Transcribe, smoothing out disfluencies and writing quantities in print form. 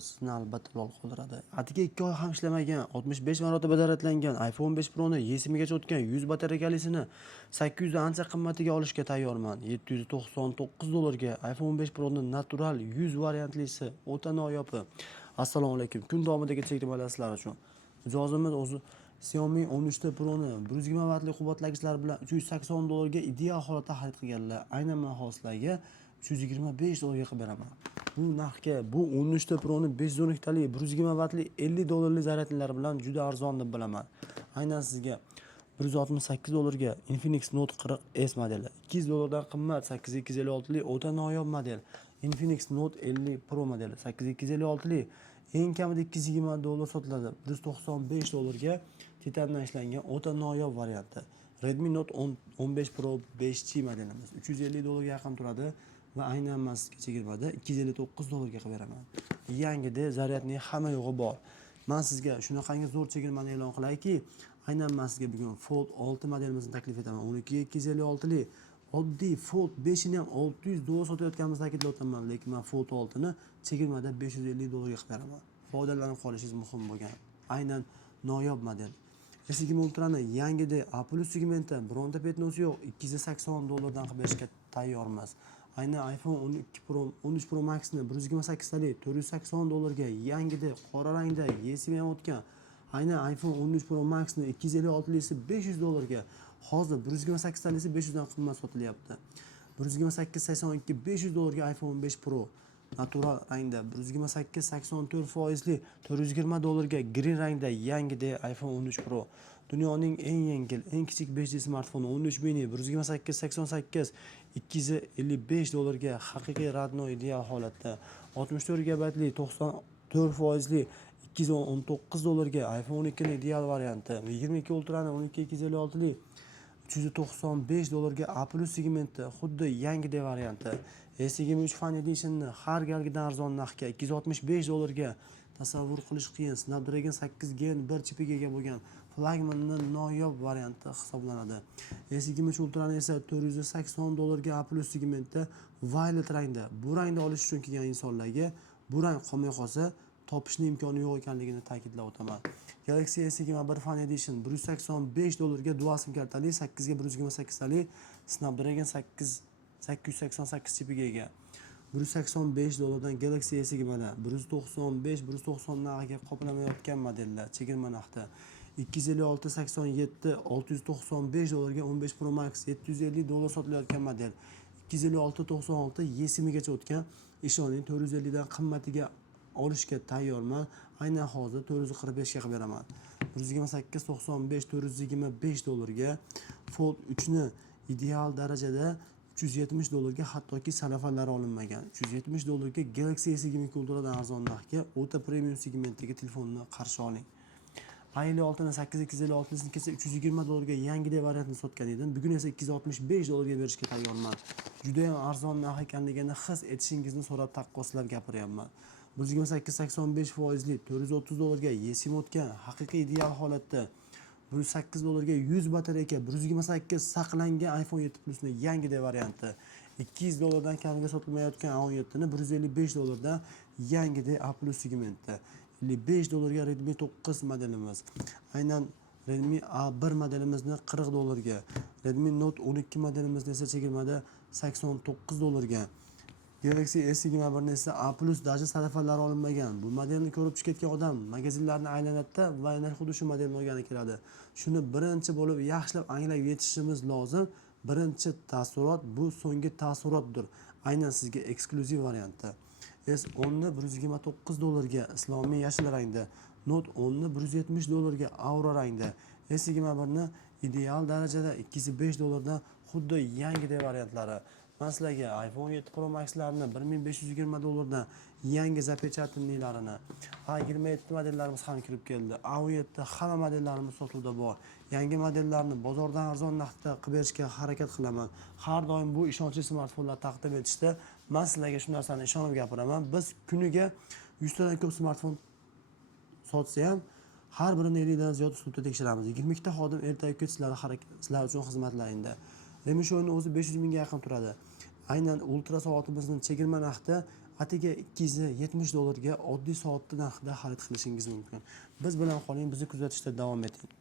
sizni albatta lol qoldiradi. Atigi 2 oy ham ishlamagan, 65 marotaba zaryadlangan iPhone 15 Pro'ni yesimigacha o'tgan 100 batareykalisini 800 dan ancha qimmatiga olishga tayyorman. $799 iPhone 15 Pro'ni natural 100 variantlisi o'ta noyobi. Assalomu alaykum. Kun davomidagi chegirmalar sizlar uchun. Mijozimiz o'zi Xiaomi 13 ta Pro'ni 120 vatli quvvatlagichlar bilan $380 ga ideal holatda xarid qilganlar. Aynan men hozirlarga $325 qilib beraman. Bu narxga bu 13 ta Pro'ni 512 tali 120 vatli $50 zaryadlar bilan juda arzon deb bilaman. Aynan sizga $168 ga Infinix Note 40s modeli, $200 dan qimmat 8256 li o'ta noyob model Infinix Note 50 Pro modeli 8256 li eng kamida $220 sotiladi. $195 ga titandan ishlangan o'ta noyob varianti. Redmi Note 15 Pro 5G modelimiz $350 ga yaqin turadi va aynan men sizga chegirmada $259 ga qilib beraman. Yangida zaryadning hamma yo'g'i bor. Men sizga shunaqangi zo'r chegirmani e'lon qilayki, aynan men sizga bugun Fold 6 modelimizni taklif etaman. 12 ga 256 li oddiy Fold 5 ni ham $600 sotayotganimizni ta'kidlab o'taman, lekin men Fold 6 ni chegirmada $550 ga qilib beraman. Foydalanib qolishingiz muhim bo'lgan. Aynan noyob model. S20 Ultra'ni yangida A+ segmentda bironta petnosi yo'q, $280 dan qilib berishga tayyormiz. Aynan iPhone 12 Pro 13 Pro Max ni 128 tali $480 ga yangida qora rangda yesimi ham o'tgan. Aynan iPhone 13 Pro Max ni 256 lisi $500 ga, hozir 128 talisi 500 dan qimmat sotilyapti. 128 82 $500 ga iPhone 15 Pro natural rangda 128 84% li $420 ga green rangda yangida iPhone 13 Pro. Dunyoning eng yengil, eng kichik 5G smartfoni 13 mini 128 88 $255 ga haqiqiy radno ideal holatda. 64 GB li 94% li $219 ga iPhone 12 ni ideal varianti. 22 Ultra'ni 12 256 li $395 ga A+ segmentda xuddi yangida varianti. S23 Fan Edition'ni har galgidan arzon narxga $265 ga tasavvur qilish qiyin Snapdragon 8 Gen 1 chipiga ega bo'lgan flagmanning noyob varianti hisoblanadi. S23 Ultra'ni esa $480 ga A+ segmentda violet rangda. Bu rangda olish uchun kelgan insonlarga bu rang qolmay qolsa topishning imkoni yo'q ekanligini ta'kidlab o'taman. Galaxy S21 Fan Edition $185 ga dual sim kartali 8 ga 128 tali Snapdragon 888 chipiga ega. $185 dan Galaxy S20 195-190 narxiga qoplamayotgan modellar chegirma narxda. 256 87 $695 ga 15 Pro Max $750 sotilayotgan model. 256 96 yesimigacha o'tgan, ishoning 450 dan qimmatiga olishga tayyorman. Aynan hozir $445 ga qilib beraman. 128 95 $425 ga Fold 3 ni ideal darajada $370 ga hattoki salafanlari olinmagan. $370 ga Galaxy S22 Ultra'dan arzon narxga o'ta premium segmentdagi telefonni qarshi oling. A56 ni 8256 ni kesa $320 ga yangida variantini sotgan edim. Bugun esa $265 ga berishga tayyorman. Juda ham arzon narx ekanligini his etishingizni so'rab taqqoslab gapiryapman. 128-85% li $430 ga yesim o'tgan, haqiqiy ideal holatda. $108 ga 100 batareyka, 128 saqlangan iPhone 7 Plus ni yangida varianti. $200 dan kamiga sotilmayotgan A17 ni $155 dan yangida A+ segmentda. $55 ga Redmi 9 modelimiz. Aynan Redmi A1 modelimizni $40 ga, Redmi Note 12 modelimizni esa chegirmada $89 ga. Galaxy S21 esa A+ daji sarafalari olinmagan. Bu modelni ko'rib chiqayotgan odam magazinlarni aylanadi va aynan xuddi shu modelni olgani keladi. Shuni birinchi bo'lib yaxshilab anglab yetishimiz lozim. Birinchi taassurot bu so'nggi taassurotdir. Aynan sizga eksklyuziv variantda. S10 ni $129 ga islomiy yashil rangda, Note 10 ni $170 ga aura rangda, S21 ni ideal darajada $205 dan xuddi yangida variantlari. Sizlarga iPhone 7 Pro Max'larni $1520 dan yangi zapechatnilarini, A27 modellarimiz ham kirib keldi. A17 hamma modellarimiz sotuvda bor. Yangi modellarni bozordan arzon narxda qilib berishga harakat qilaman. Har doim bu ishonchli smartfonlar taqdim etishda men sizlarga shu narsani ishonib gapiraman. Biz kuniga 100 tadan ko'p smartfon sotsa ham har birini 50 dan ziyod uslubda tekshiramiz. 22 ta xodim ertaga kechlari sizlar uchun xizmatlaringda. Remishoyning o'zi 500 mingga yaqin turadi. Aynan ultra soatimizning chegirma narxida Atigi 270 dollarga oddiy soatda narxida xarid qilishingiz mumkin. Biz bilan qoling, bizni kuzatishda davom eting.